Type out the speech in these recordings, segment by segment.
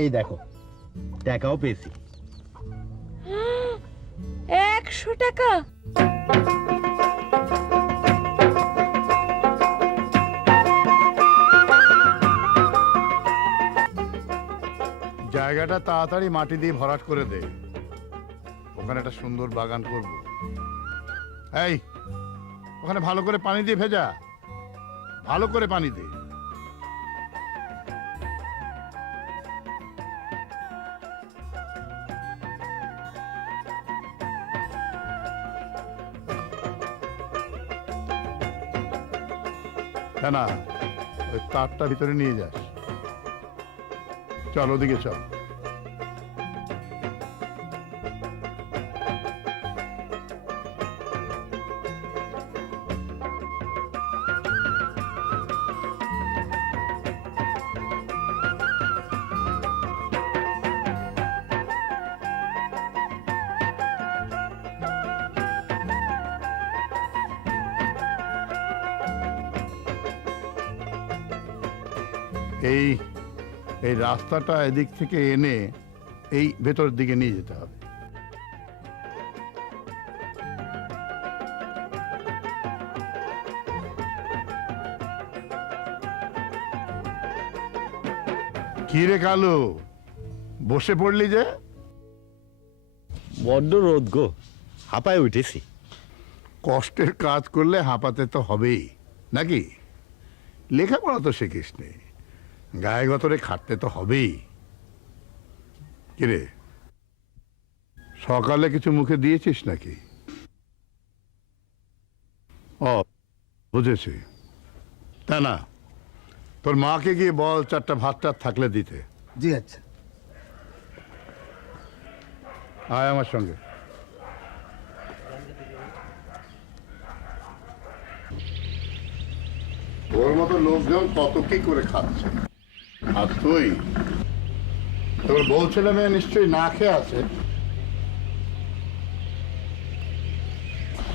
এই দেখো, টাকাও পেয়েছি। 100 টাকা? জায়গাটা তাড়াতাড়ি মাটি দিয়ে ভরাট করে দে, ওখানে একটা সুন্দর বাগান করব। এই, ওখানে ভালো করে পানি দিয়ে ভেজা, ভালো করে পানি দে। না, ওই তারটা ভিতরে নিয়ে যাস। চল ওদিকে চল। এই এই রাস্তাটা এদিক থেকে এনে এই ভেতরের দিকে নিয়ে যেতে হবে। কি রে কালু, বসে পড়লি যে? বড্ড রোদ গো, হাঁপায় উঠেছি। কষ্টের কাজ করলে হাঁপাতে তো হবেই নাকি? লেখাপড়া তো শিখিস নি, গায়ে গতরে খাটতে তো হবেই। কিরে, সকালে কিছু মুখে দিয়েছিস নাকি? ও, বুঝেছি। তা না, তোর মাকে গিয়ে বল 4টা ভাত টাত থাকলে দিতে। জি আচ্ছা। আয় আমার সঙ্গে। ওর মতো লোকজন কত কি করে খাচ্ছে, আর তুই তোর বউ ছেলে মেয়ে নিশ্চয়ই না খেয়ে আছে।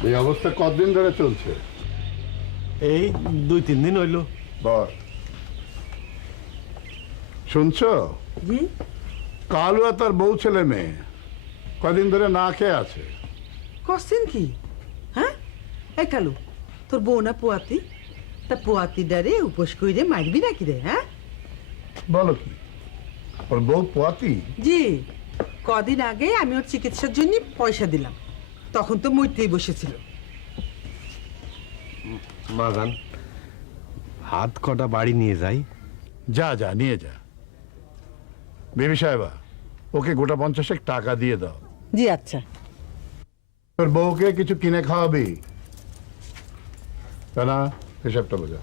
এই অবস্থা কতদিন ধরে চলছে? এই 2-3 দিন হইল। বস, শুনছো? জি। কালু আর তার বউ ছেলে মেয়ে কদিন ধরে না খেয়ে আছে। করছেন কি? হ্যাঁ, এই কালু, তোর বউ না পোয়াতি? তা পোয়াতি ডারে উপোস কইরে মারবি নাকি রে? হ্যাঁ, বলো কি, ওর বউ পোয়াতি? জি। কদিন আগে আমি ওর চিকিৎসার জন্য পয়সা দিলাম, তখন তো মইতেই বসেছিল। মাজান, হাত কটা বাড়ি নিয়ে যাই। যা যা নিয়ে যা। বেবি সাহেবা, ওকে গোটা 50 টাকা দিয়ে দাও। জি আচ্ছা। তোর বউকে কিছু কিনে খাওয়াবি? তা না, হিসাবটা বোঝা।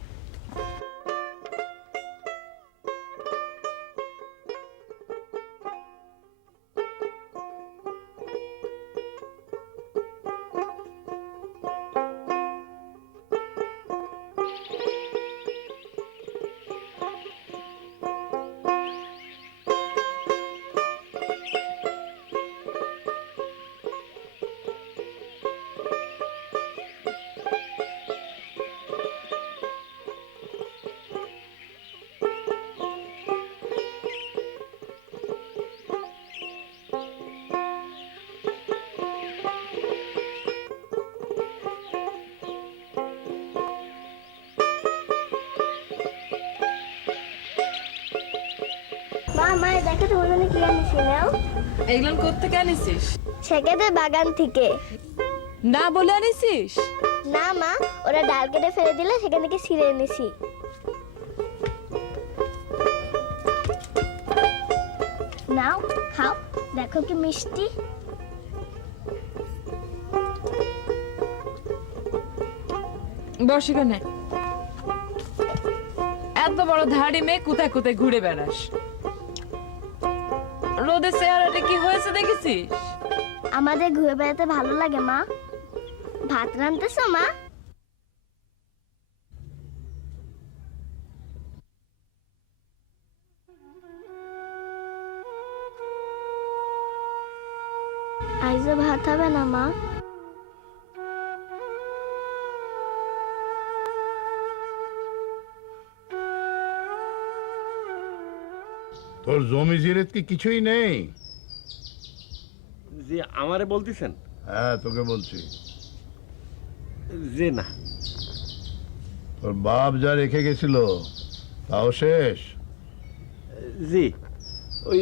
মা দেখো তোমার জন্য কি আনিছি নাও। এগুলো কোত্থেকে আনিছিস? সেকেতে বাগান থেকে। না বলে আনিছিস? না মা, ওরা ডাল কেটে ফেলে দিলে সেখান থেকে ছিঁড়ে এনেছি। নাও খাও, দেখো কি মিষ্টি। বস এখানে। এত বড় ধাড়ি মেয়ে কোথায় কোথায় ঘুরে বেড়াস? রোদে চেহারাটা কি হয়েছে দেখেছিস? আমাদের ঘুরে বেড়াতে ভালো লাগে মা। ভাত রাঁধতেছো মা? আইজো ভাত হবে না মা? তোর জমি জিরেত কি কিছুই নেই? যে আমারে বলতেছেন? হ্যাঁ, তোকে বলছি। যে না, তোর বাপ যা রেখে গেছিল তাও শেষ। জি ওই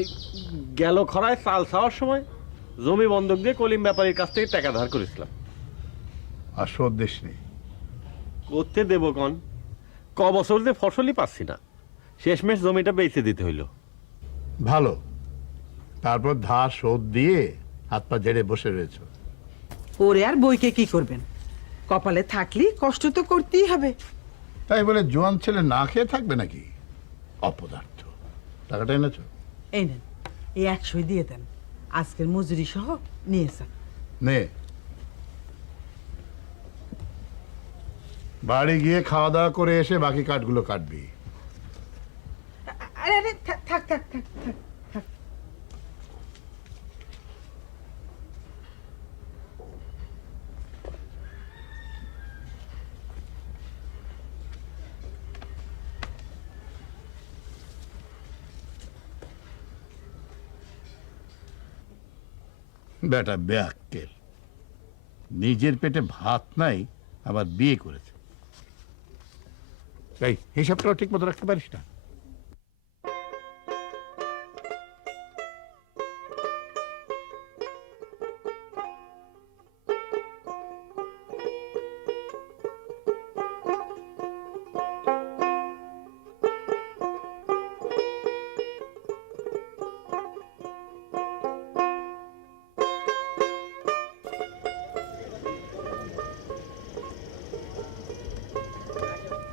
গেল খরায় চাল ছাওয়ার সময় জমি বন্ধক দিয়ে কলিম ব্যাপারীর কাছ থেকে টাকা ধার করেছিলাম। আর শোধ দিসনি? করতে দেব কন, ক বছর যে ফসলই পাচ্ছি না, শেষমেশ জমিটা বেচে দিতে হইল। ভালো, তারপর ধার শোধ দিয়ে হাত পা ঝেড়ে বসে রয়েছ। ওরে আর বইকে কি করবেন, কপালে থাকলি কষ্ট তো করতেই হবে। তাই বলে জোয়ান ছেলে না খেয়ে থাকবে নাকি? অপদার্থ। টাকাটা এনেছ? এই নেন, এই 100 দিয়ে দেন, আজকের মজুরি সহ নিয়েছেন। নে, বাড়ি গিয়ে খাওয়া দাওয়া করে এসে বাকি কাঠগুলো কাটবি। আরে আরে থাক থাক থাক থাক থাক থাক। বেটা ব্যাককেল, নিজের পেটে ভাত নাই আবার বিয়ে করেছে। এই হিসাবটাও ঠিক মতো রাখতে পারিস না।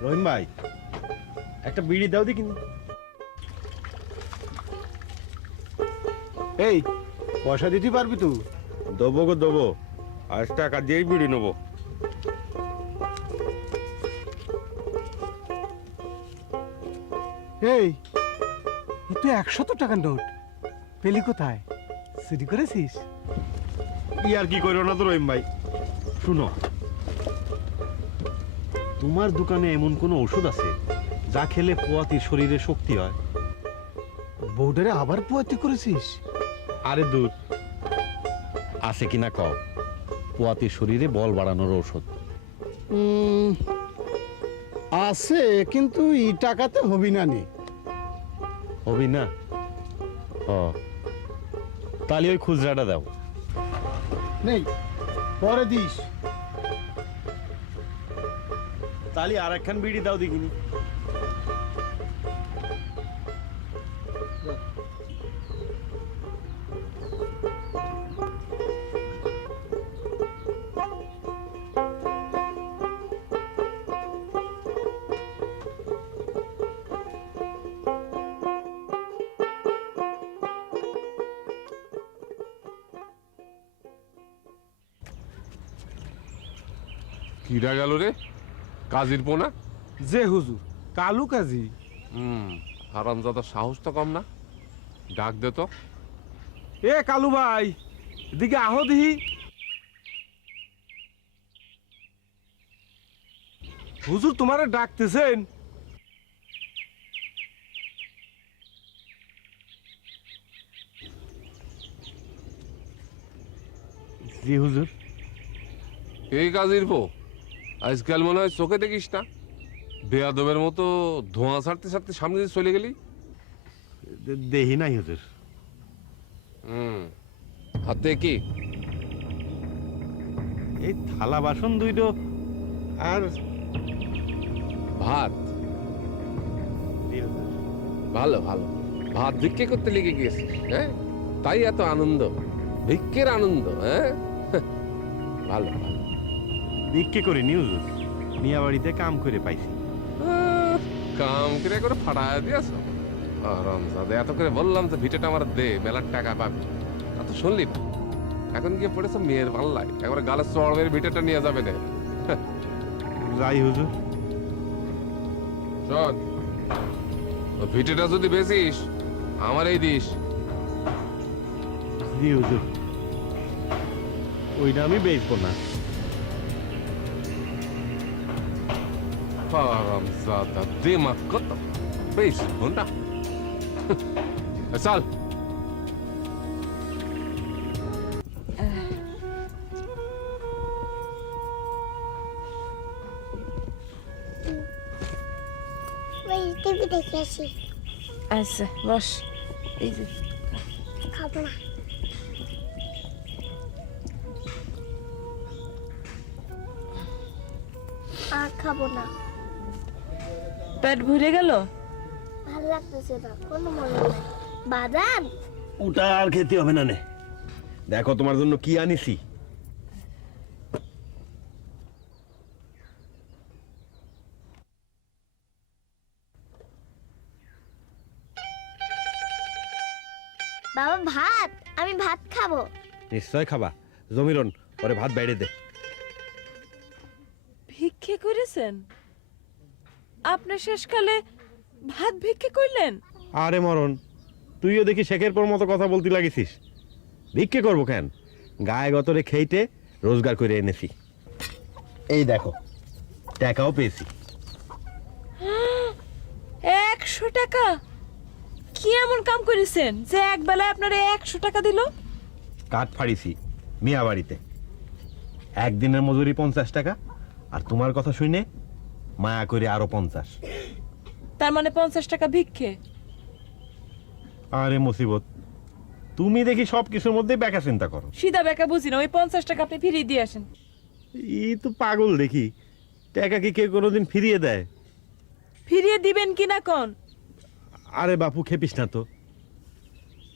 রহিম ভাই, একটা বিড়ি দাও দি কিনি। এই পয়সা দিতে পারবি তুই? দেবো গো দেবো, আজ টাকা দিয়েই বিড়ি নেবো। এই এ তো 100 টাকার নোট পেলি কোথায়? চুরি করেছিস? আর কি করো না তো রহিম ভাই, শুনো, তোমার দোকানে এমন কোনো ওষুধ আছে যা খেলে পোয়াতির শরীরে শক্তি হয়? বউডারে আবার পোয়াতি করেছিস? আরে দুধ আছে কিনা কও, পোয়াতির শরীরে বল বাড়ানোর ঔষধ। আছে, কিন্তু ই টাকাতে হবি না নে। হবি না? ও তাহলে ওই খুচরাটা দাও। নেই, পরে দিস। তাহলে আর একখান বিড়ি দাও দেখিনি। কিরা গেল রে? কাজীর পোনা? যে হুজুর, কালু কাজী। হারামজাদার সাহস তো কম না, ডাক দে তো। এ কালু ভাই, এদিকে আহো দিহি। হুজুর তোমারে ডাকতেছেন। জি হুজুর। এই কাজীর পো, আজকাল মনে হয় চোখে দেখিস না, বেয়াদবের মতো ধোঁয়া ছাড়তে ছাড়তে সামনে দিয়ে চলে গেলি। দেহি নাই হুজুর। হাতে কি? এই থালা বাসন দুইটো আর ভাত। ভালো ভালো, ভাত ভিক্ষে করতে লেগে গিয়েছিস, হ্যাঁ? তাই এত আনন্দ, ভিক্ষের আনন্দ, হ্যাঁ? ভালো ভালো। ভিক্ষে করিনি হুজুর, মিয়া বাড়িতে কাম করে পাইছি। কাম করে করে ফাটায় দিয়েছ। রমজাদে এত করে বললাম তো ভিটেটা আমার দে, মেলার টাকা পাবি, তা তো শুনলি না। এখন গিয়ে পড়েছে মেয়ের পাল্লায়, একবারে গালের চড় মেরে ভিটেটা নিয়ে যাবে না। যাই হুজুর। শোন, ও ভিটেটা যদি বেচিস আমার এই দিস। জি হুজুর, ওইটা আমি বেচবো না। রমজাদা দিমাগ কত বেচবো না? চল। ওই টিভি দেখে আসি। আচ্ছা বস। এই যে খাবো না। আর খাবো না, পেট ভরে গেল। ভালো লাগতেছে না, কোনো মনে নাই। বাদাম ওটা আর খেতে হবে না নে, দেখো তোমার জন্য কি আনিছি। বাবা ভাত, আমি ভাত খাবো। নিশ্চয় খাবা। জমিরন পরে ভাত বাইরে দে। ভিক্ষে করেছেন আপনি? শেষকালে ভাত ভিক্ষে করলেন? আরে মরণ, তুইও দেখি শেখের পর মতো কথা বলতে লাগিছিস। ভিক্ষে করবো কেন, গায়ে গতরে খেইতে রোজগার করে এনেছি। এই দেখো, টাকাও পেয়েছি। 100 টাকা? কি এমন কাম করেছেন যে এক বেলায় আপনারা 100 টাকা দিল? কাঠ ফাড়িছি মিয়া বাড়িতে, একদিনের মজুরি 50 টাকা, আর তোমার কথা শুনে মায়া করে আরো 50। তার মানে 50 টাকা ভিক্ষে? আরে মুসিবত, তুমি দেখি সব কিছুর মধ্যে ব্যাকা চিন্তা করো। সিধা বেকা বুঝি না, ওই 50 টাকা আপনি ফিরিয়ে দিয়ে আসেন। এই তো পাগল দেখি, টাকা কি কেউ কোনোদিন ফিরিয়ে দেয়? ফিরিয়ে দিবেন কিনা কোন? আরে বাপু খেপিস না তো।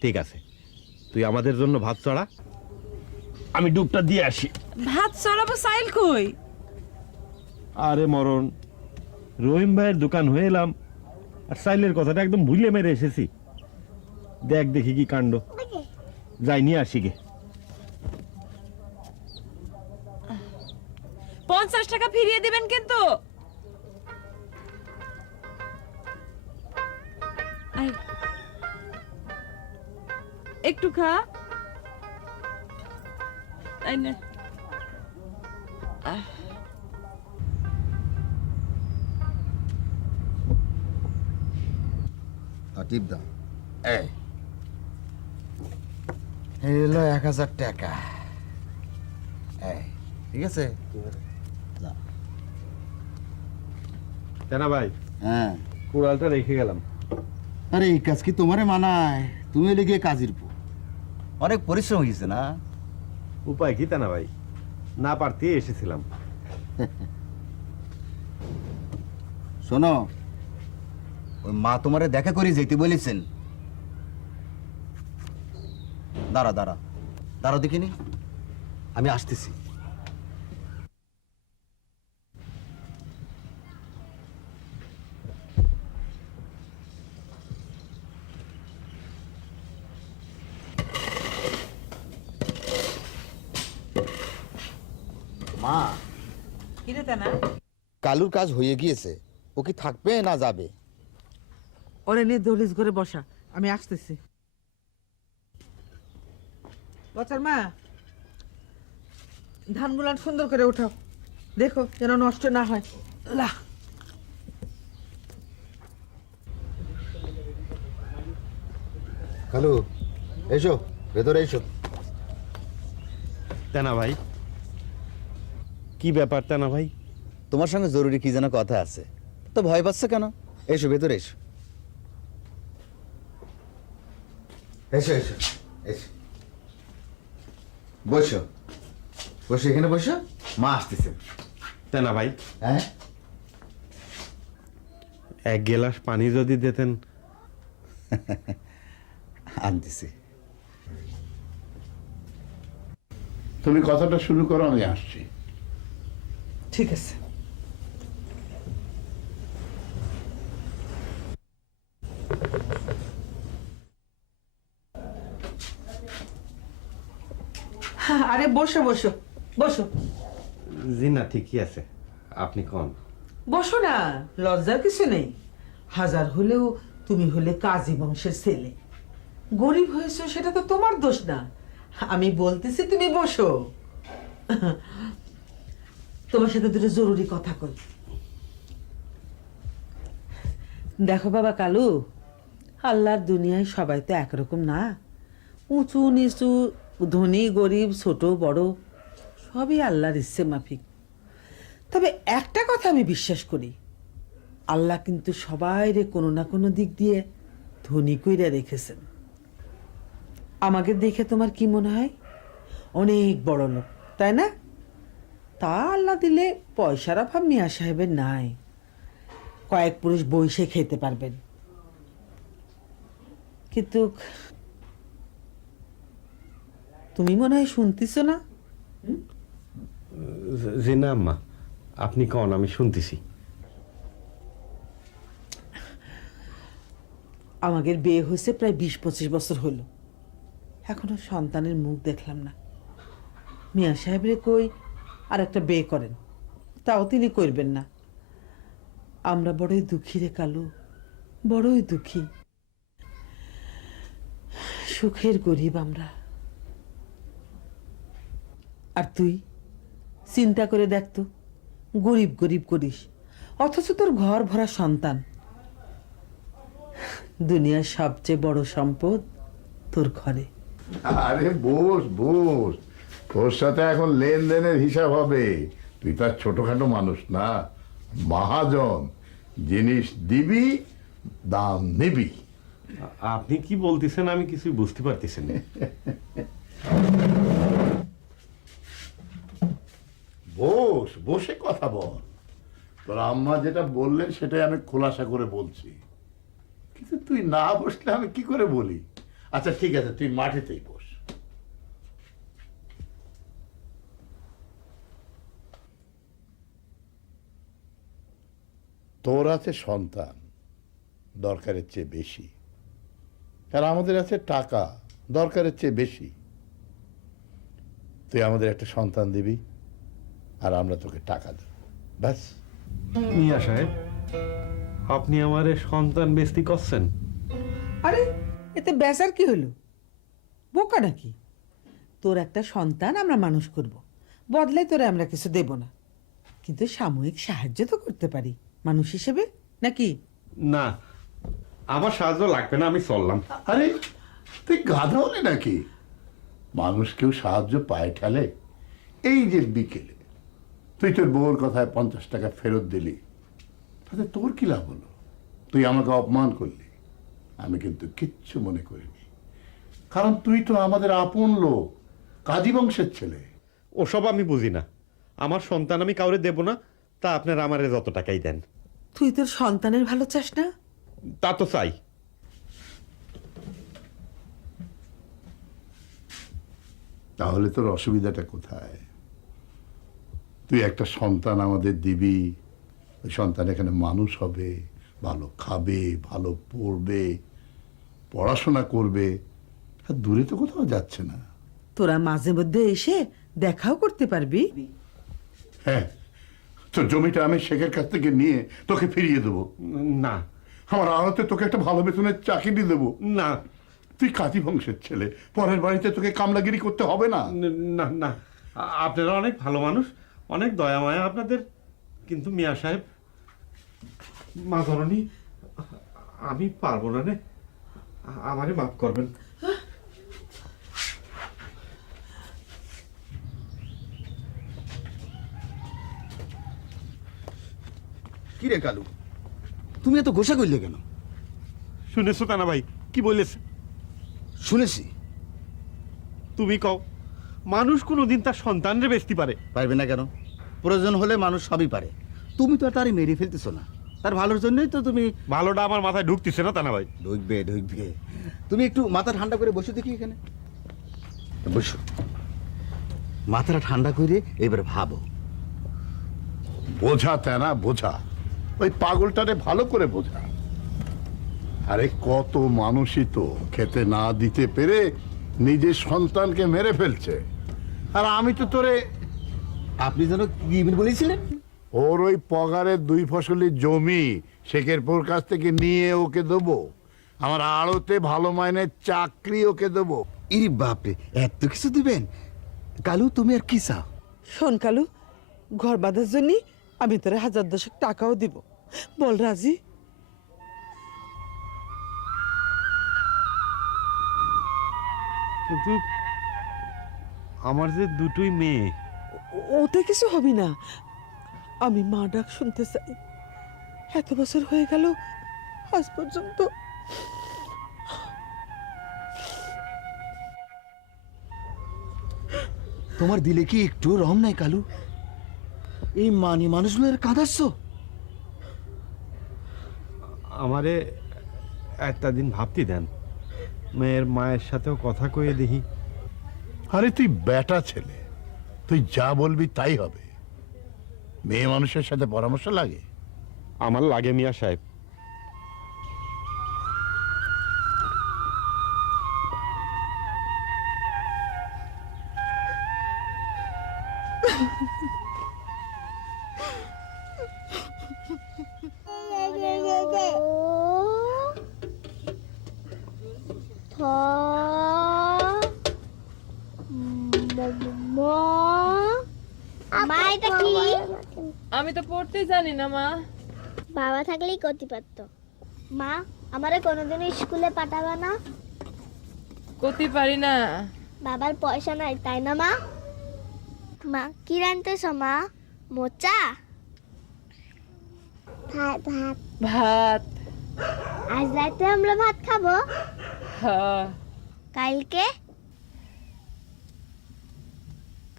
ঠিক আছে, তুই আমাদের জন্য ভাত চড়া, আমি ডুবটা দিয়ে আসি। ভাত চড়াবো সাইল কই? আরে মরণ, রহিম ভাইয়ের দোকান হয়ে এলাম আর সাইলের কথাটা একদম ভুলে মেরে এসেছি। দেখ দেখি কি কাণ্ড, যাই নিয়ে আসি গে। 50 টাকা ফিরিয়ে দিবেন কিন্তু। আই, একটু খা। আই নে। টিপ দাও। এই হলো 1000 টাকা। ঠিক আছে। না ভাই, হ্যাঁ, কুড়ালটা রেখে গেলাম। আরে এই কাজ কি তোমারে মানায়? তুমি হলে গিয়ে কাজের পো, অনেক পরিশ্রম হয়েছে না। উপায় কি তা না ভাই, না পারতে এসেছিলাম। শোনো, ওই মা তোমারে দেখা করে যেতে বলেছেন। দাঁড়া দাঁড়া দাঁড়াও দেখিনি, আমি আসতেছি। মা, কিরে তা না? কালুর কাজ হয়ে গিয়েছে, ও কি থাকবে না যাবে? ওরে নিয়ে দলিস করে বসা, আমি আসতেছি। বচার মা, ধানগুলান সুন্দর করে উঠাও, দেখো যেন নষ্ট না হয়। লা কালু, এসো ভেতরে এসো। তেনা ভাই, কি ব্যাপার তেনা ভাই? তোমার সঙ্গে জরুরি কি যেন কথা আছে, তো ভয় পাচ্ছ কেন? এসো ভেতরে এসো। এসো এসো এসো, বসো বসো, এখানে বসো, মা আসতেছে। তেনা ভাই, হ্যাঁ, এক গ্লাস পানি যদি দিতেন। আনতেছি। তুমি কথাটা শুরু করো, আমি আসছি। ঠিক আছে। আরে বসো বসো বসো জি না, ঠিকই আছে, আপনি কোন। বসো না, লজ্জার কিছু নেই। হাজার হলেও তুমি হলে কাজী বংশের ছেলে, গরিব হয়েছো সেটা তো তোমার দোষ না। আমি বলতেছি তুমি বসো, তোমার সাথে দুটো জরুরি কথা কই। দেখো বাবা কালু, আল্লাহর দুনিয়ায় সবাই তো একরকম না, উঁচু নিচু, ধনী গরিব, ছোট বড় সবই আল্লাহর ইচ্ছে মাফিক। তবে একটা কথা আমি বিশ্বাস করি, আল্লাহ কিন্তু সবাইরে কোনো না কোনো দিক দিয়ে ধনী কইরা রেখেছেন। আমাকে দেখে তোমার কি মনে হয়? অনেক বড় লোক, তাই না? তা আল্লাহ দিলে পয়সার অভাব মিয়া সাহেবের নাই, কয়েক পুরুষ বইসে খেতে পারবেন। কিন্তু তুমি মনে হয় শুনতেছ না? জি না আম্মা, আপনি কন, আমি শুনতেছি। আমাদের বিয়ে হয়েছে প্রায় 20-25 বছর হলো, এখনো সন্তানের মুখ দেখলাম না। মিয়া সাহেবরে কই আর একটা বিয়ে করেন, তাও তিনি করবেন না। আমরা বড়ই দুঃখী রে কালু, বড়ই দুঃখী, সুখের গরিব আমরা। আর তুই চিন্তা করে দেখ তো, গরিব গরিব করিস, অথচ তোর ঘর ভরা সন্তান। দুনিয়ার সবচেয়ে বড় সম্পদ তোর ঘরে। আরে বস বস, তোর সাথে এখন লেনদেনের হিসাব হবে। তুই তার ছোটখাটো মানুষ না, মহাজন। জিনিস দিবি, দাম নিবি। আপনি কি বলতেছেন আমি কিছুই বুঝতে পারতেছি না। বস, বসে কথা বল। তোর আম্মা যেটা বললেন সেটাই আমি খোলাসা করে বলছি, কিন্তু তুই না বসলে আমি কি করে বলি? আচ্ছা ঠিক আছে, তুই মাটিতেই বস। তোর আছে সন্তান দরকারের চেয়ে বেশি, আর আমাদের আছে টাকা দরকারের চেয়ে বেশি। তুই আমাদের একটা সন্তান দিবি, আর আমরা তোকে টাকা দেব, ব্যাস। মিয়া সাহেব, আপনি আমারে সন্তান বেস্তি করছেন? আরে এতে বেচার কি হলো? বোকা নাকি? তোর একটা সন্তান আমরা মানুষ করব, বদলে তোরে আমরা কিছু দেব না, কিন্তু সাময়িক সাহায্য তো করতে পারি মানুষ হিসেবে, নাকি? না, আমার সাহায্য লাগবে না, আমি চললাম। আরে তুই গাধা হলি নাকি? মানুষ কেউ সাহায্য পায় ঠেলে? এই যে বিকেলে তুই তোর বউর কথায় 50 টাকা ফেরত দিলি, তাতে তোর কি লাভ হলো? তুই আমাকে অপমান করলি, আমি কিন্তু কিচ্ছু মনে করিনি, কারণ তুই তো আমাদের আপন লোক, কাজী বংশের ছেলে। ওসব আমি বুঝি না। আমার সন্তান আমি কাউরে দেব না, তা আপনারা আমারে যত টাকাই দেন। তুই তোর সন্তানের ভালো চাস না? তা তো চাই। তাহলে তোর অসুবিধাটা কোথায়? তুই একটা সন্তান আমাদের দিবি, ওই সন্তান এখানে মানুষ হবে, ভালো খাবে, ভালো পড়বে, পড়াশোনা করবে, আর দূরে তো কোথাও যাচ্ছে না। তোরা মাঝে মধ্যে এসে দেখাও করতে পারবি। হ্যাঁ, তোর জমিটা আমি শেখের কাছ থেকে নিয়ে তোকে ফিরিয়ে দেবো। না আমার আড়তে তোকে একটা ভালো বেতনের চাকরি দেবো। না তুই কাজী বংশের ছেলে, পরের বাড়িতে তোকে কামলাগিরি করতে হবে না। না না, আপনারা অনেক ভালো মানুষ, অনেক দয়া মায়া আপনাদের, কিন্তু মিয়া সাহেব, মা ধরনী, আমি পারবো না রে, আমারে মাফ করবেন। কি রে কালু, তুমি এত গোসা করলে কেন? শুনেছো তানা ভাই কি বলেছে? শুনেছি। তুমি কও, মানুষ কোনোদিন তার সন্তানরে বেচতে পারে? পারবে না কেন? প্রয়োজন হলে মানুষ সবই পারে। তুমি তো আর তারে মেরে ফেলতেছো না, তার ভালোর জন্যই তো তুমি। ভালোটা আমার মাথায় ঢুকতেছে না তানা ভাই। ঢুকবে ঢুকবে, তুমি একটু মাথা ঠান্ডা করে বসে দেখি এখানে। বসো, মাথাটা ঠান্ডা করে এবার ভাবো। বোঝা তেনা বোঝা, ওই পাগলটারে ভালো করে বোঝা। আরে কত মানুষই তো খেতে না দিতে পেরে নিজের সন্তানকে মেরে ফেলছে, আর আমি তো তোরে। আপনি যেন কি বলেছিলেন? ওর ওই পগারের 2 ফসলি জমি শেখেরপুর কাছ থেকে নিয়ে ওকে দেবো, আমার আড়তে ভালো মাইনের চাকরি ওকে দেবো। ইরে বাপরে, এত কিছু দিবেন? কালু তুমি আর কি চাও? শোন কালু, ঘর বাঁধার জন্য আমি তোরে 1000-1000 টাকাও দিব, বল রাজি? কিন্তু আমার যে দুটোই মেয়ে, ওতে কিছু হবি না। আমি মা ডাক শুনতে চাই। এত বছর হয়ে গেল, আজ পর্যন্ত তোমার দিলে কি একটু রহম নাই কালু? এই মানি মানুষগুলোর কাঁদাচ্ছ? আমারে একটা দিন ভাবতে দেন, মেয়ের মায়ের সাথেও কথা কয়ে দেখি। আরে তুই বেটা ছেলে, তুই যা বলবি তাই হবে। মেয়ে মানুষের সাথে পরামর্শ লাগে? আমার লাগে মিয়া সাহেব। মা এটা কি? আমি তো পড়তে জানি না মা। বাবা থাকলেই করতে পারতো। মা, আমারে কোনোদিনও স্কুলে পাঠাবে না? করতে পারি না। বাবার পয়সা নাই তাই না মা? মা কি রাঁধতেছ মা? মোচা? ভাত ভাত। ভাত। আজ রাতে আমরা ভাত খাবো? হ্যাঁ। কালকে?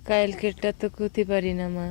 কালকেরটা তো করতে পারি না মা।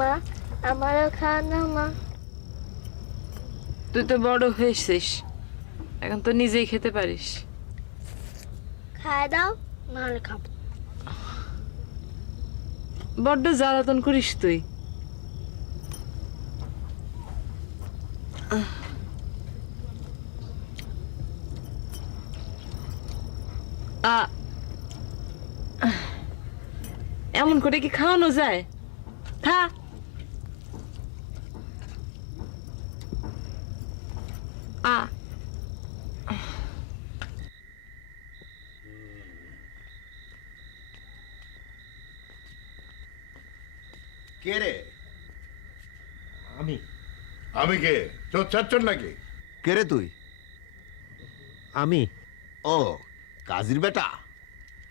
মা, আমারও খাওয়া না মা। তুই তো বড় হয়েছিস, এখন তো নিজেই খেতে পারিস। খাওয়া দাও, নাহলে খাবো। বড্ড জ্বালাতন করিস তুই। এমন করে কি খাওয়ানো যায়? খা। কে রে? আমি আমি কে? চোর চাচ্ছর নাকি? কে রে তুই? আমি ও, কাজীর বেটা।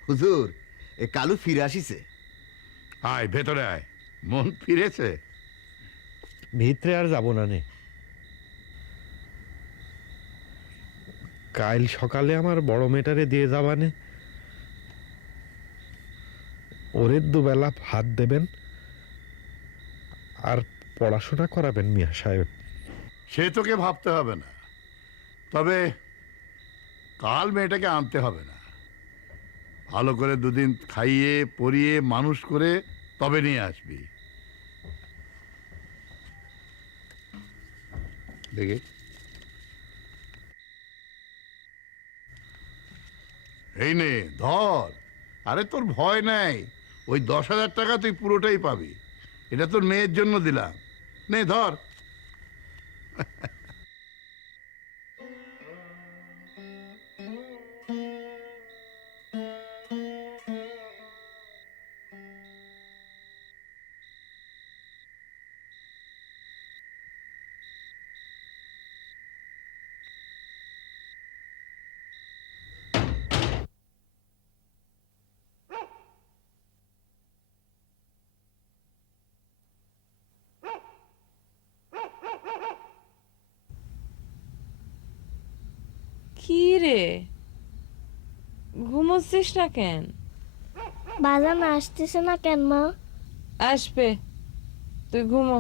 হুজুর, এ কালু ফিরে আসিছে। আয় ভেতরে আয়। মন ফিরেছে? ভিতরে আর যাব না নে। কাল সকালে আমার বড় মেটারে দিয়ে যাবানে, ওরে দুবেলা ভাত দেবেন আর পড়াশোনা করাবেন মিয়া সাহেব। সে তোকে ভাবতে হবে না, তবে কাল মেয়েটাকে আনতে হবে না। ভালো করে দুদিন খাইয়ে পরিয়ে মানুষ করে তবে নিয়ে আসবি। দেখি এই নে ধর। আরে তোর ভয় নাই, ওই 10,000 টাকা তুই পুরোটাই পাবি। এটা তোর মেয়ের জন্য দিলাম, নে ধর। কি রে, ঘুমোচ্ছিস না কেন? বাজান আসতেছে না কেন মা? আসবে, তুই ঘুমো।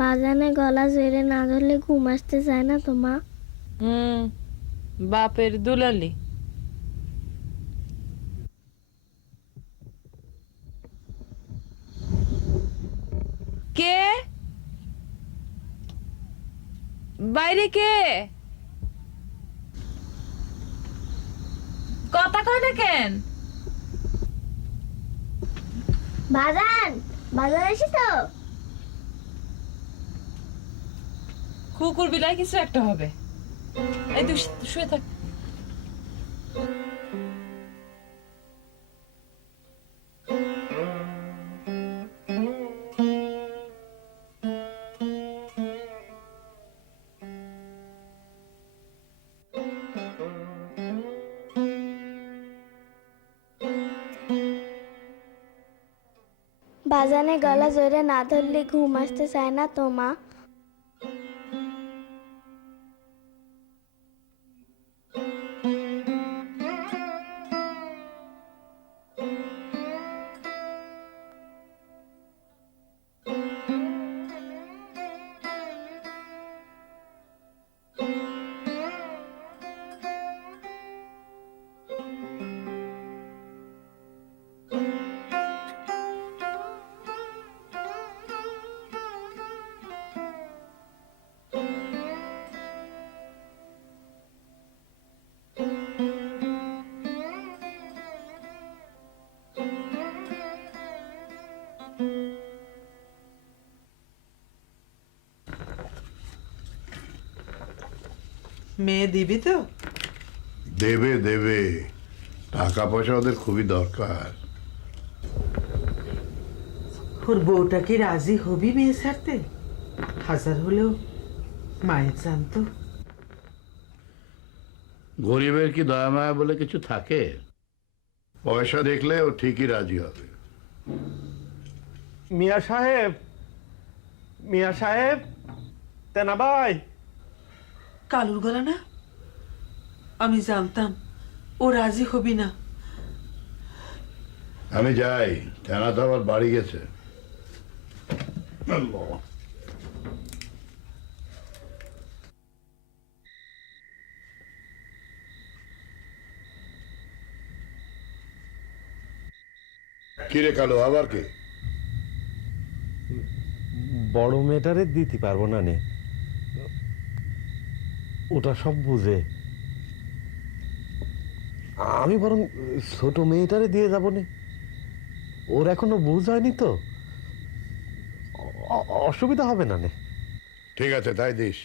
বাজানে গলা জেরে না ধরলে ঘুম আসতে চায় না তোমা। বাপের দুলালি। কে বাইরে? কে কথা কয় না কেন? বাজান, বাজান এসে তো। কুকুর বিলাই কিছু একটা হবে। এই তুই শুয়ে থাক। বাজানে গলা জোরে না ধরলে ঘুম আসতে চায় না তোমা। মেয়ে দিবি তো? দেবে দেবে, টাকা পয়সা ওদের খুবই দরকার। ওর বউটা কি রাজি হবি মেয়ে ছাড়তে? হাজার হলেও মায়ের জানতো। গরিবের কি দয়া মায়া বলে কিছু থাকে? পয়সা দেখলে ও ঠিকই রাজি হবে। মিয়া সাহেব, মিয়া সাহেব, তেনা ভাই। কালুর গলা না? আমি জানতাম ও রাজি হবি না। আমি যাই, তেনা তো আবার বাড়ি গেছে। আল্লাহ। কিরে কালো, আবার কে? বড় মেয়েটারে দিতে পারবো না নে, ওটা সব বুঝে। আমি বরং ছোট মেয়েটারে দিয়ে যাবো নে, ওর এখনো বুঝ হয়নি তো, অসুবিধা হবে না নে। ঠিক আছে, তাই দিস।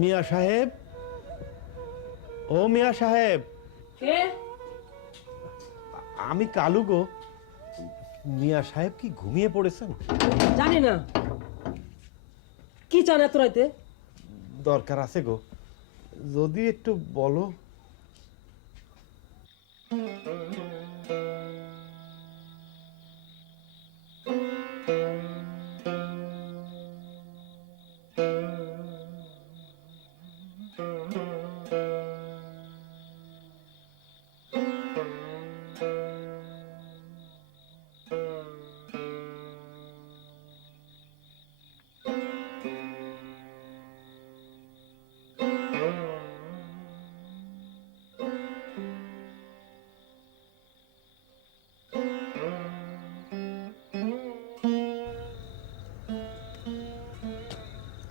মিয়া সাহেব, ও মিয়া সাহেব, কে? আমি কালু গো। মিয়া সাহেব কি ঘুমিয়ে পড়েছেন? জানি না কি চান এত রাইতে? দরকার আছে গো, যদি একটু বলো।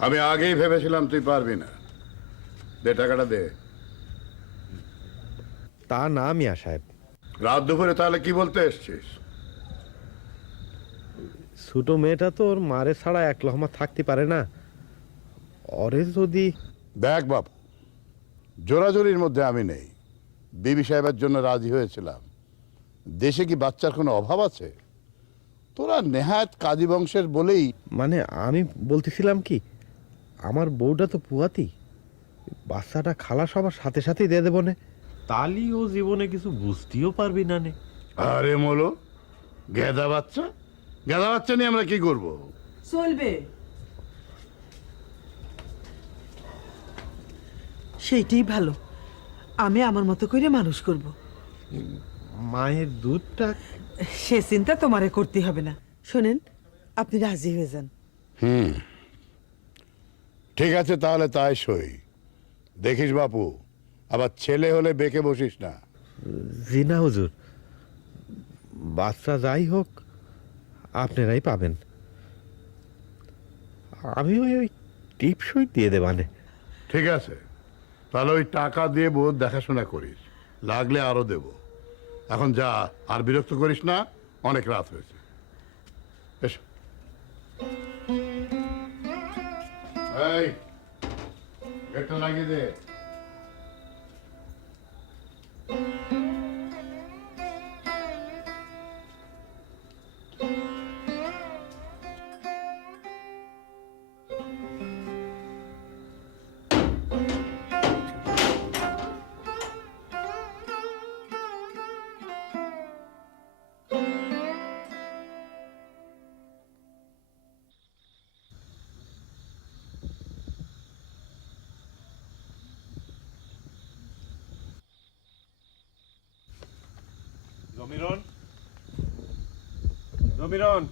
আমি আগেই ভেবেছিলাম তুই পারবি না। দে টাকাটা দে। তা না মিয়া সাহেব, রাত দুপুরে তাহলে কি বলতে এসছিস? ছোট মেয়েটা তো ওর মারে ছাড়া এক লহমা থাকতে পারে না। ওরে যদি দেখ বাবু, জোরাজোরির মধ্যে আমি নেই। বিবি সাহেবের জন্য রাজি হয়েছিলাম। দেশে কি বাচ্চার কোনো অভাব আছে? তোরা নেহাত কাজী বংশের বলেই। মানে আমি বলতেছিলাম কি, আমার বউটা তো পুয়াতি, বাচ্চাটা খালাস হবার সাথে সাথেই দিয়ে দেবো নে, তালি ও জীবনে কিছু বুঝতেও পারবি না নে। আরে মোলো, গেদা বাচ্চা, গেদা বাচ্চা নিয়ে আমরা কি করব? চলবে, সেইটাই ভালো। আমি আমার মতো করে মানুষ করব, মায়ের দুধটা সে চিন্তা তোমারে করতে হবে না। শোনেন, আপনি রাজি হয়ে যান। ঠিক আছে, তাহলে তাই সই। দেখিস বাপু, আবার ছেলে হলে বেঁকে বসিস না। জি না হুজুর, বাচ্চা যাই হোক আপনারাই পাবেন। আমি ওই ওই টিপসই দিয়ে দেবানে। ঠিক আছে, তাহলে ওই টাকা দিয়ে বোধ দেখাশোনা করিস, লাগলে আরো দেব। এখন যা, আর বিরক্ত করিস না, অনেক রাত হয়েছে। এসো। এই, গেটটা লাগিয়ে দে। জমিরন, জমিরন,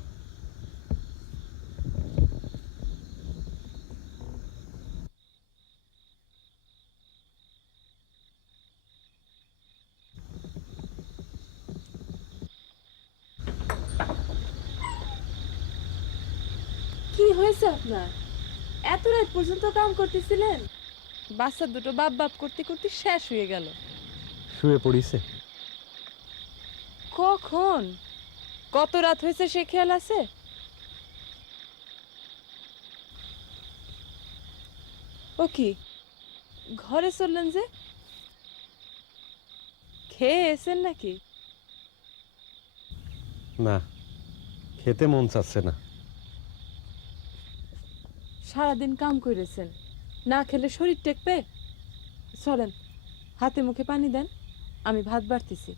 কি হয়েছে আপনার? এত রাত পর্যন্ত কাম করতেছিলেন? বাচ্চা দুটো বাপ বাপ করতে করতে শেষ হয়ে গেল। শুয়ে পড়িছে। কখন, কত রাত হয়েছে সে খেয়াল আছে? ও কি, ঘরে চললেন যে? খেয়ে এসেন নাকি? না, খেতে মন চাচ্ছে না। সারাদিন কাম করেছেন, না খেলে শরীর টেকবে? চলেন, হাতে মুখে পানি দেন, আমি ভাত বাড়তেছি।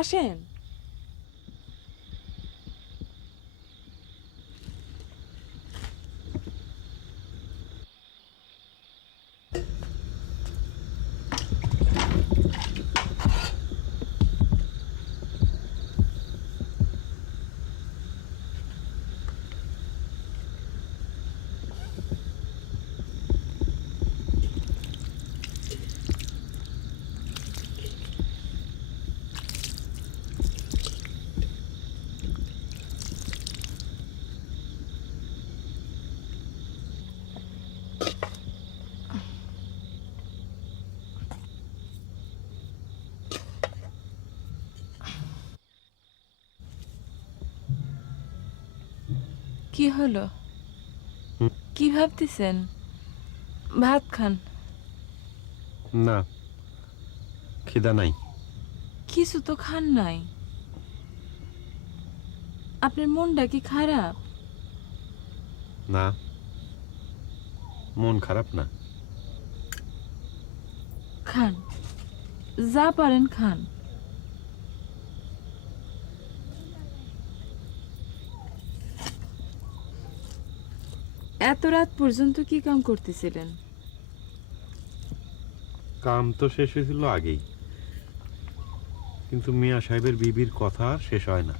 আসেন। কি হলো? কি ভাবতেছেন? ভাত খান। না, খিদা নাই। কিছু তো খান নাই। আপনার মনটা কি খারাপ? না, মন খারাপ না। খান, যা পারেন খান। এত রাত পর্যন্ত কি কাম করতেছিলেন? কাম তো শেষ হয়েছিল আগেই, কিন্তু মিয়া সাহেবের বিবির কথা শেষ হয় না।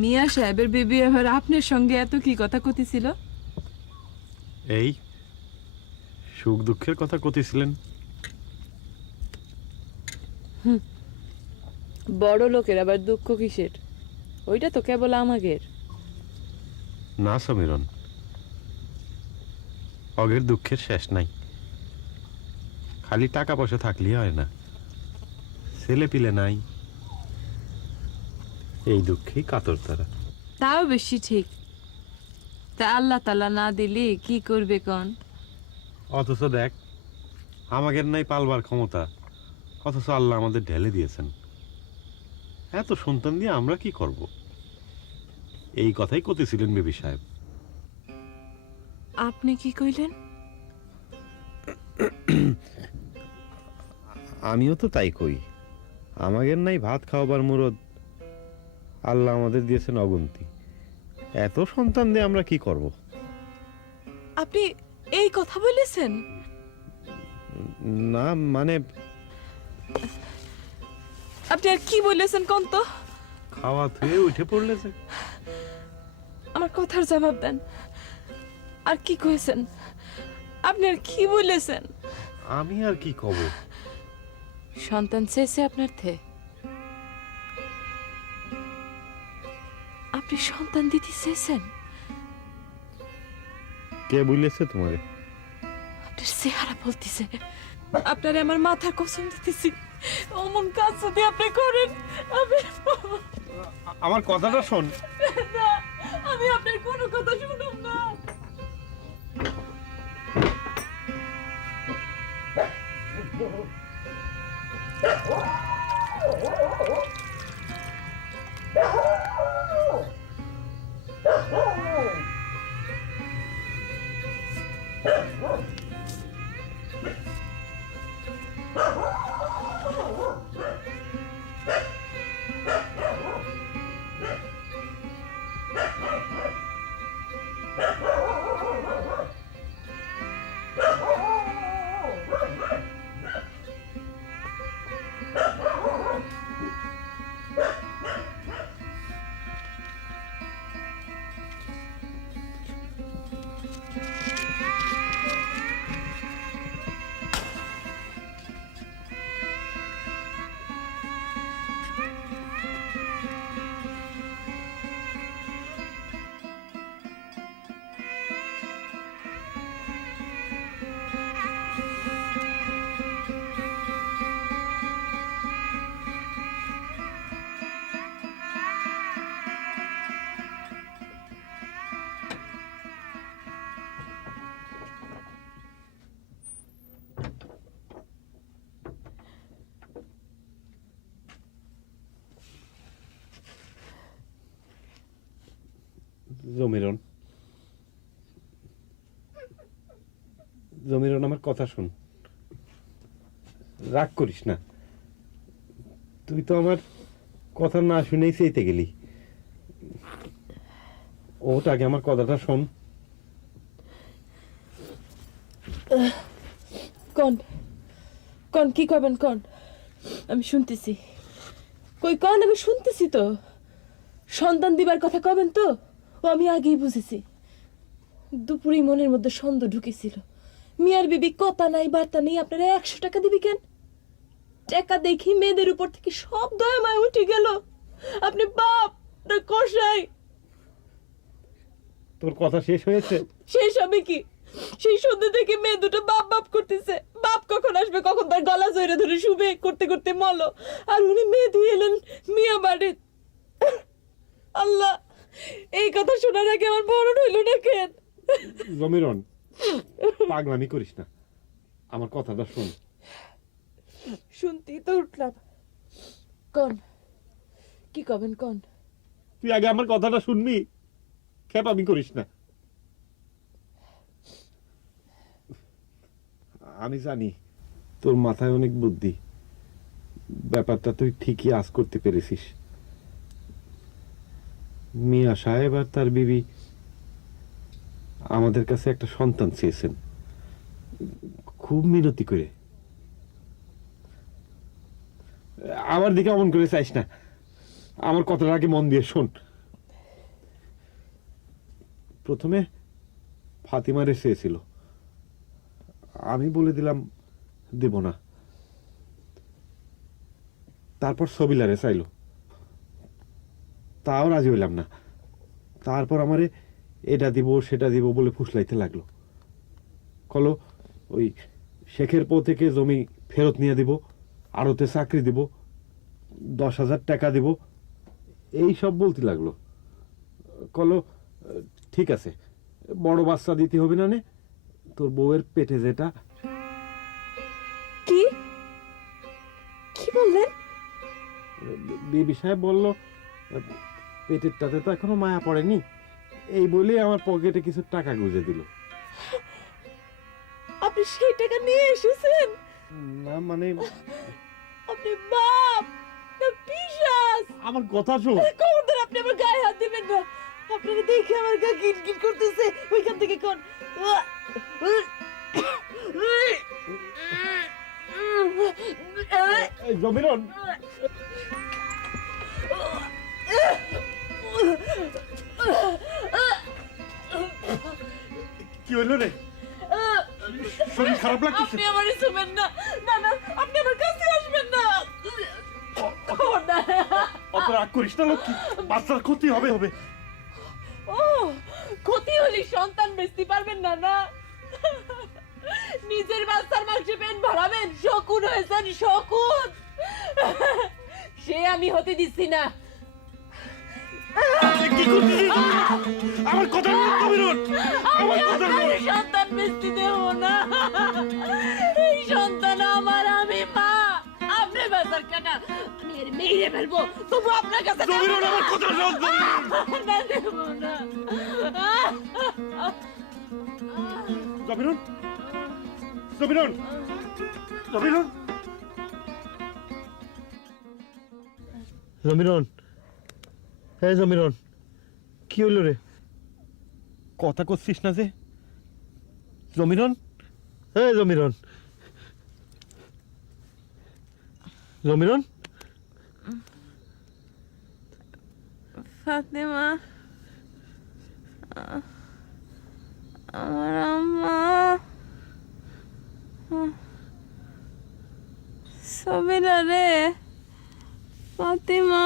মিয়া সাহেবের বিবি আবার আপনার সঙ্গে এত কি কথা কতিছিল? এই সুখ দুঃখের কথা কতিছিলেন। বড় লোকের আবার দুঃখ কিসের? ওইটা তো কেবল আমাদের। না সমীরণ, অগের দুঃখের শেষ নাই। খালি টাকা পয়সা থাকলেই হয় না, ছেলে পিলে নাই, এই দুঃখেই কাতর তারা। তাও বেশি ঠিক। তা আল্লাহ তাআলা না দিলে কি করবে কোন? অথচ দেখ, আমাদের নাই পালবার ক্ষমতা, অথচ আল্লাহ আমাদের ঢেলে দিয়েছেন। এত সন্তান দিয়ে আমরা কি করব? এই কথাই কতেছিলেন বিবি সাহেব। আপনি কি কইলেন? আমিও তো তাই কই। আমাদের নাই ভাত খাওয়াবার মুরদ, আল্লাহ আমাদের দিয়েছেন অগুন্তি। এত সন্তান দিয়ে আমরা কি করব? আপনি এই কথা বলেছেন? না মানে, আপনি আর কি বলেছেন কোন তো? খাওয়া থুয়ে উঠে পড়লে যে। আমার কথার জবাব দেন। আর কি কইছেন? আপনি আর কি বলেছেন? আমি আর কি কব? সন্তান চেয়েছে আপনার থে। আপনি সন্তান দিতে চেয়েছেন? কে বলেছে তোমারে? আপনার চেহারা বলতেছে। আপনারে আমার মাথার কসম দিতেছি, অমন কাজ যদি আপনি করেন, আমি আমার কথাটা শোন। না, আমি আপনার কোনো কথা শুনুম না। জমিরন, জমিরন, আমার কথা শোন। রাগ করিস না। তুই তো আমার কথা না শুনেই চেয়েতে গেলি। ওটা আগে আমার কথাটা শোন। কোন কোন কি করবেন কোন? আমি শুনতেছি। কই কোন? আমি শুনতেছি তো। সন্তান দিবার কথা কবেন তো? ও আমি আগেই বুঝেছি। দুপুরেই মনের মধ্যে সন্দেহ ঢুকেছিল। মিয়ার বিবি কথা নাই বার্তা নেই, আপনারা 100 টাকা দিবি কেন? টাকা দেখি মেয়েদের উপর থেকে সব দয়া মায় উঠে গেল। আপনি বাপ না কসাই? তোর কথা শেষ হয়েছে? সেই সবে কি? সেই সন্ধ্যে থেকে মেয়ে দুটো বাপ বাপ করতেছে। বাপ কখন আসবে, কখন তার গলা জড়ে ধরে শুবে করতে করতে মলো। আর উনি মেয়ে দিয়ে এলেন মিয়া বাড়ি। আল্লাহ, এই কথা শোনার আগে আমার মরণ হইল না কেন? জমিরন, পাগলামি করিস না, আমার কথাটা শোন। শুনতেই তো উঠলাম। কন কি কবেন কন? তুই আগে আমার কথাটা শুনবি, খেপামি করিস না। আমি জানি তোর মাথায় অনেক বুদ্ধি, ব্যাপারটা তুই ঠিকই আজ করতে পেরেছিস। মিয়া সাহেব আর তার বিবি আমাদের কাছে একটা সন্তান চেয়েছেন, খুব মিনতি করে। আমার দিকে অমন করে চাইস না, আমার কথাটা আগে মন দিয়ে শোন। প্রথমে ফাতিমারে চেয়েছিল, আমি বলে দিলাম দেব না। তারপর সবিলারে চাইলো, তাও রাজি হইলাম না। তারপর আমারে এটা দিব সেটা দিব বলে ফুসলাইতে লাগলো। কলো ওই শেখের পো থেকে জমি ফেরত নিয়ে দিব, আড়তে চাকরি দিব, 10,000 টাকা দিব, এই সব বলতে লাগলো। কলো ঠিক আছে, বড় বাচ্চা দিতে হবে না নে, তোর বউয়ের পেটে যেটা। কি কি বললেন? বিবি সাহেব বললো পেটেরটাতে তো এখনো মায়া পড়েনি, এই বলে আমার পকেটে কিছু টাকা গুঁজে দিল। আপনি সেই টাকা নিয়ে এসেছেন? না মানে আপনি বাপ না পিশাচ? আমার কথা শোন। খবরদার আপনি আমার গায়ে হাত দিবেন না। আপনাকে দেখে আমার গা গিট গিট করতেছে। ওইখান থেকে কোন জমিরন, কি হইল রে? শরীর খারাপ লাগছে? আপনি আমার শুনবেন না। না না, আপনি আমার কাছে আসবেন না। অত রাগ করিস না লক্ষ্মী, বাচ্চার ক্ষতি হবে হবে। ও, ক্ষতি হলে সন্তান বেচতে পারবেন না না? নিজের বাচ্চার মাংসে পেন ভরাবেন? শকুন হয়েছেন, শকুন। সে আমি হতে দিচ্ছি না। কি করছিস? আমার কথা জমিরন, আমার কথা আমি সন্তান বেচতে দেব না। এই সন্তান আমার, আমি মা। আপনি বাজার কাটা, আমি এর মেরে ফেলবো, তবু আপনার কাছে দেব জমিরন, না। আমার কথা শোন না, দেব না। জমিরন, জমিরন, জমিরন, জমিরন, হ্যাঁ জমিরন, কি হইল রে? কথা করছিস না যে? জমিরন, হ্যাঁ জমিরন, জমিরন, ফাতেমা, আমার আম্মা, সবিনা রে, ফাতেমা।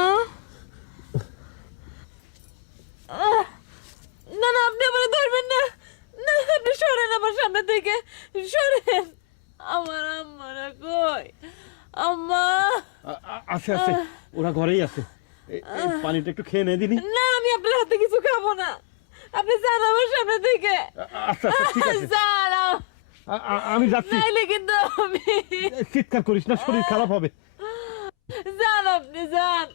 না না, আপনি আমার ধরবেন না। না, আপনি সরেন আমার সামনে থেকে, সরেন। আমার আম্মারা কই? আম্মা। আছে আছে, ওরা ঘরেই আছে। পানিটা একটু খেয়ে নে দিনি। না, আমি আপনার হাতে কিছু খাবো না। আপনি যান আমার সামনে থেকে। আচ্ছা আচ্ছা ঠিক আছে, যান। আমি যাচ্ছি। নাইলে কিন্তু আমি। চিৎকার করিস না, শরীর খারাপ হবে। যান, আপনি যান।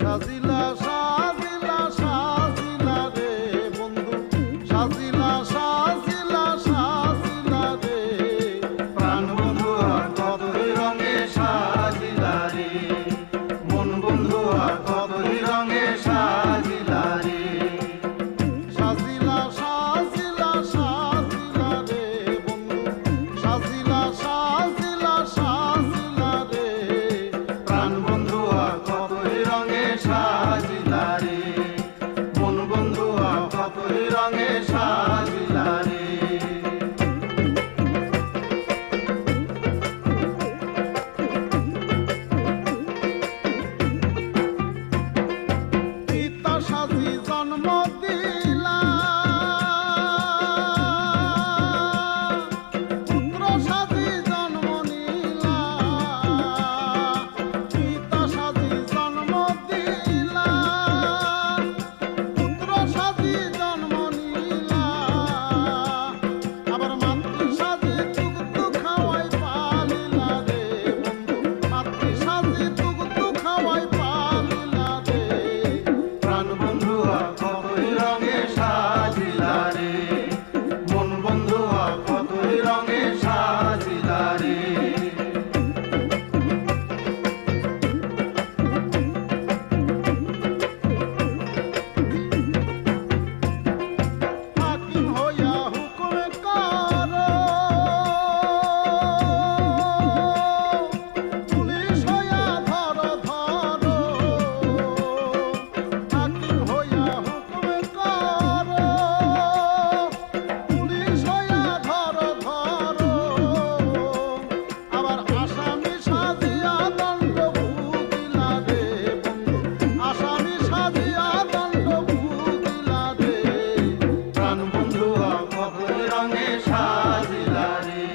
সাজিলা সাজিলা সাজিলা রে বন্ধু সাজিলা সাজিলা সাজিলা রে প্রাণ বন্ধু আর কতই রঙে সাজিলা রে মন বন্ধু আর কতই রঙে সাজিলা রে সাজিলা সাজিলা সাজিলা রে বন্ধু সাজিলা সাজিলা সাজিলা রে প্রাণ বন্ধু আর কতই রঙে সাজিলা রে মন বন্ধু আর কতই রঙে সাজিলা রে পিতা সাজি জন্ম দিলা পুত্র সাজি জন্ম নিলা পিতা সাজি জন্ম দিলা পুত্র সাজি জন্ম নিলা আবার মাতৃ সাজি তুক খাওয়াই পালিলা রে বন্ধু মাতৃ সাজি তুক খাওয়াই পালিলা রে প্রাণ বন্ধু আর কতই রঙে সাজিলা রে মন বন্ধু আর কতই রঙে সাজিলা রে হাকিম হইয়া হুকুম করো পুলিশ হইয়া ধরো ধরো হাকিম হইয়া হুকুম করো পুলিশ হইয়া ধরো ধরো আবার আসামি সাজিয়া দণ্ড ভুগিলা রে বন্ধু আসামি সাজিয়া দণ্ড ভুগিলা রে প্রাণ বন্ধু আর কতই রঙে সাজিলা রে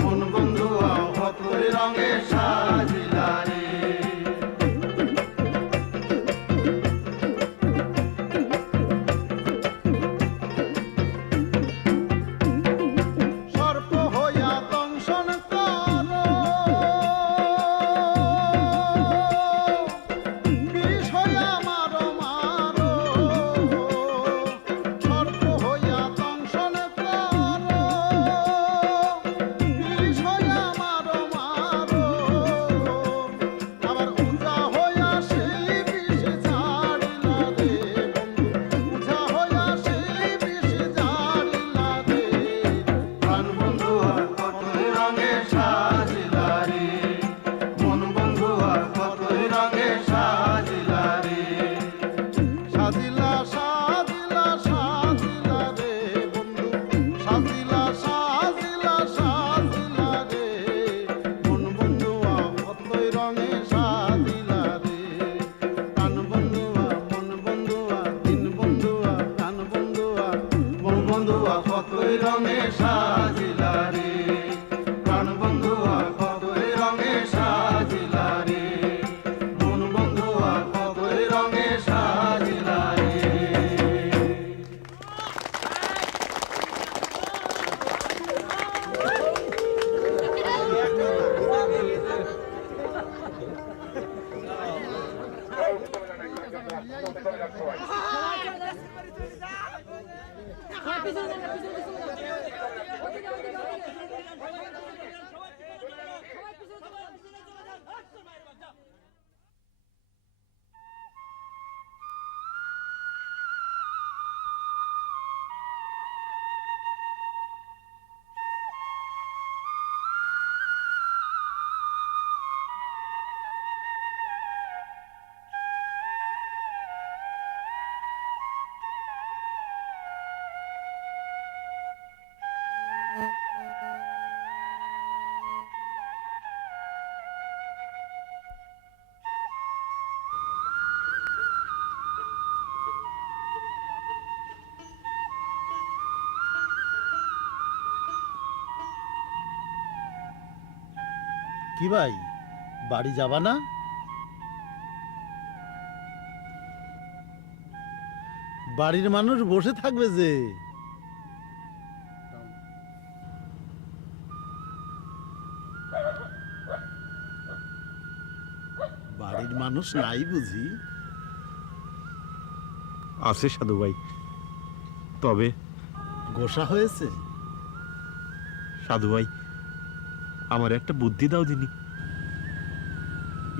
মন বন্ধু আর কতই রঙে সাজিলা রে সর্প হইয়া দংশন করো বিষ হইয়া মারো মারো সর্প হইয়া দংশন করো বিষ হইয়া মারো মারো আবার উজা হইয়া সেই বিষ ঝাড়িলা রে বন্ধু উজা হইয়া সেই বিষ ঝাড়িলা রে প্রাণ বন্ধু আর কতই রঙে সাজিলা রে মন বন্ধু আর কতই রঙে সাজিলা রে সাজিলা সাজিলা সাজিলা রে বন্ধু সাজিলা সাজিলা সাজিলা রে মন বন্ধু আর কতই রঙে সাজিলা রে প্রাণ বন্ধু আর মন বন্ধু আর দিন বন্ধু আর প্রাণ বন্ধু আর মন বন্ধু আর কতই রঙে সাজিলা রে প্রাণ বন্ধু আর কতই রঙে সাজিলা রে মন বন্ধু আর কতই রঙে সাজিলা রে কি ভাই, বাড়ি যাবা না? বাড়ির মানুষ বসে থাকবে যে। বাড়ির মানুষ নাই বুঝি? আছে সাধু ভাই, তবে গোসা হয়েছে? সাধু ভাই আমার একটা বুদ্ধি দাও দিনি।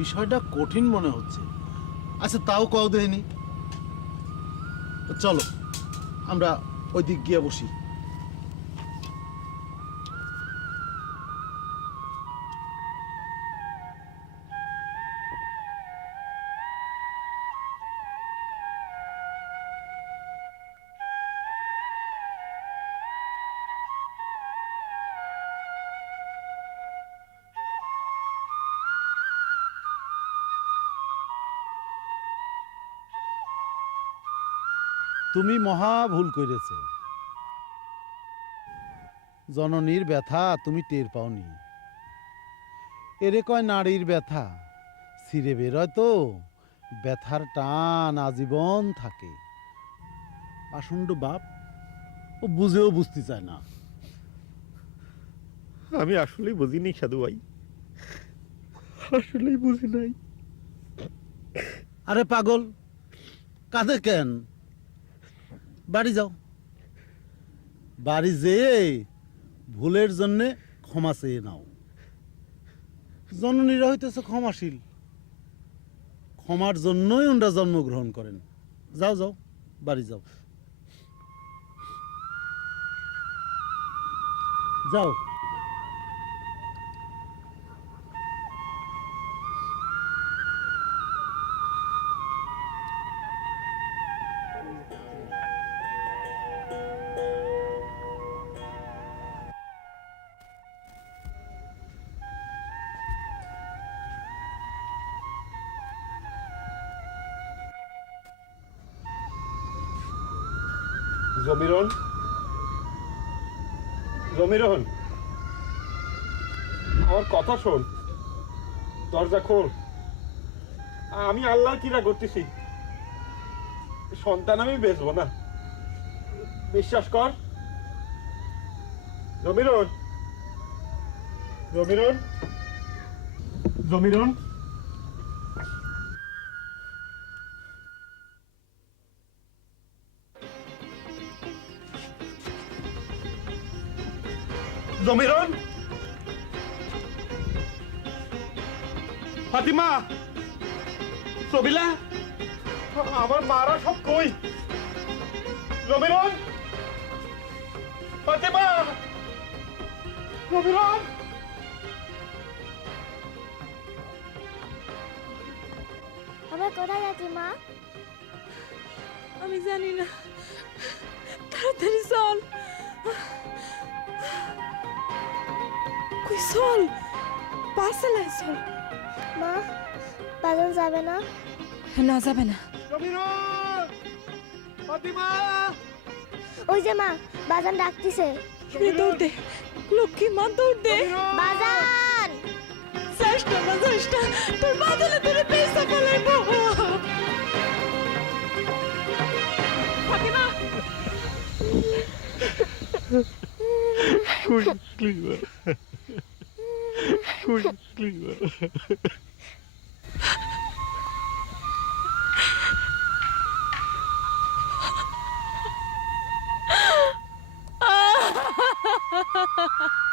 বিষয়টা কঠিন মনে হচ্ছে। আচ্ছা তাও কও দেয়নি। চলো আমরা ওই দিক গিয়ে বসি। তুমি মহা ভুল করেছ। জননীর ব্যথা তুমি টের পাওনি। এরে কয় নারীর ব্যথা, ছিঁড়ে বেরোয় তো ব্যথার টান আজীবন থাকে। পাষণ্ড বাপ ও বুঝেও বুঝতে চায় না। আমি আসলেই বুঝিনি সাধু ভাই, আসলেই বুঝি নাই। আরে পাগল, কাঁদে কেন? বাড়ি যাও, বাড়ি যেয়ে ভুলের জন্য ক্ষমা চেয়ে নাও। জননীরা হইতেছে ক্ষমাশীল, ক্ষমার জন্যই ওনারা জন্মগ্রহণ করেন। যাও যাও, বাড়ি যাও, যাও। জমিরন, জমিরন, আমার কথা শোন, দরজা খোল। আমি আল্লাহর কিরা করতেছি, সন্তান আমি বেচবো না, বিশ্বাস কর। জমিরন, জমিরন, জমিরন, জমিরন, ফাতিমা, সবিলা, আমার মারা সব কই? জমিরন, ফাতিমা, জমিরন। আমরা কোথায় যাচ্ছি মা? আমি জানি না, তাড়াতাড়ি চল। কই চল, পার্সেলায় চল। মা, বাজান যাবে না? না, যাবে না। জমিরন, ফাতিমা, ওই যে মা, বাজান ডাকতিছে। দৌড় দে, লক্ষ্মী মা দৌড় দে। বাজান! চেষ্টা না চেষ্টা, তোর বাদলে তোরে পেয়েছে ফেলাইব। ফাতিমা, Ah!